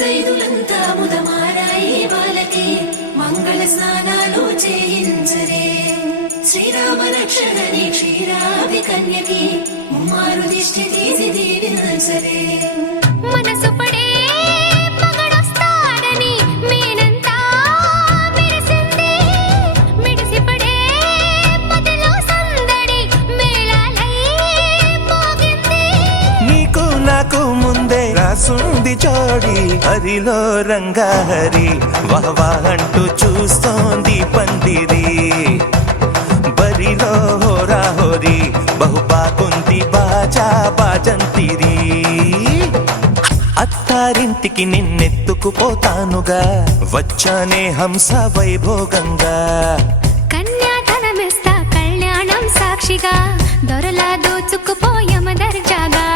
ముత్తైదులంతా ముదమారాయి బాలకి మంగళ స్నానాలు చేయించరే శ్రీరామ రక్షణని క్షీరాది కన్యకి ముమ్మారు దిష్టి తీసి దీవించరే మనసు పడే మగడొస్తాడని మేనంతా మెరిసింది మిడిసి పడే పదిలో సందడి మేళాలై మోగింది నీకు నాకు ముందే రాసుంది జోడి హరిలో రంగా హరి వహవా అంటూ చూస్తోంది పందిరి బరిలో హోరా హోరి బహు బాగుంది బాజా బాజంతిరి అత్తారింటికి నిన్నెత్తుకుపోతానుగా వచ్చానే హంస వైభోగంగా కన్యాధనమిస్తా కళ్యాణం సాక్షిగా దొరలా దోచుకుపోయమ దర్జాగా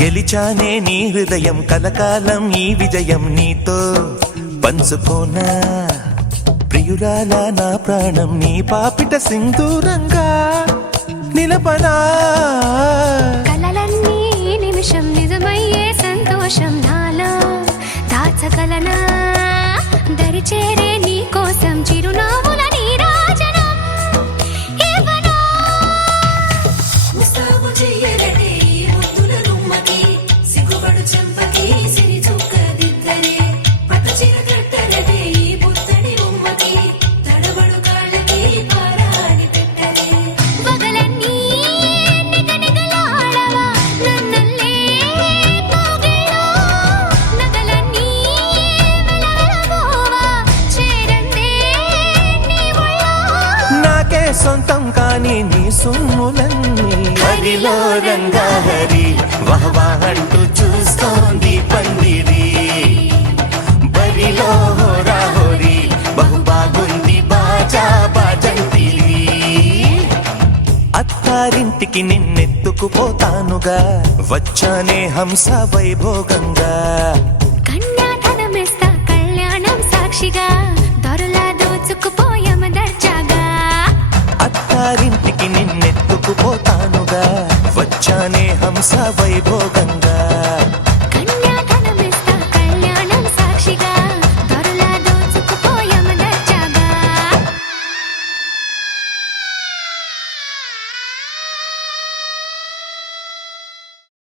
గెలిచానే నీ హృదయం కలకాలం ఈ విజయం నీతో పంచుకోనా ప్రియురాల నా ప్రాణం నీ పాపిట సింధూరంగా నిలపనా కలలన్నీ నిమిషం నిజమయ్యే సంతోషం నాలో దాచగలనా దరిచేరే నీ కోసం చిరునవ్వుల నీరాజనం ఇవ్వనా ముస్తాబు చెయ్యరటే ఈ ముద్దుల గుమ్మకి సిగ్గుపడు చెంపకి సిరి చుక్కదిద్దరే పట్టు చీర కట్టరటే ఈ బుత్తడి బొమ్మకి తడబడు కాళ్ళకి పారాడి పెట్టరే పగలన్నీ నిగనిగలాడవా నన్నల్లే పోగేలో నగలన్నీ వెలవెలబోవా చేరందే నీ ఒళ్ళో నాకే సొంతం కాని నీ సొమ్ములన్నీ హరిలో రంగా హరి వహవా అంటూ చూస్తోంది పందిరి బరిలో హోరా హోరి బహు బాగుంది బాజా బాజంతిరి అత్తారింటికి నిన్నెత్తుకుపోతానుగా వచ్చానే హంస వైభోగంగా కన్యాధనమిస్తా కళ్యాణం సాక్షిగా దొరలా దోచుకుపోయమ దర్జాగా అత్తారింటికి నిన్నెత్తుకుపోతానుగా వచ్చానే హంస వైభోగంగా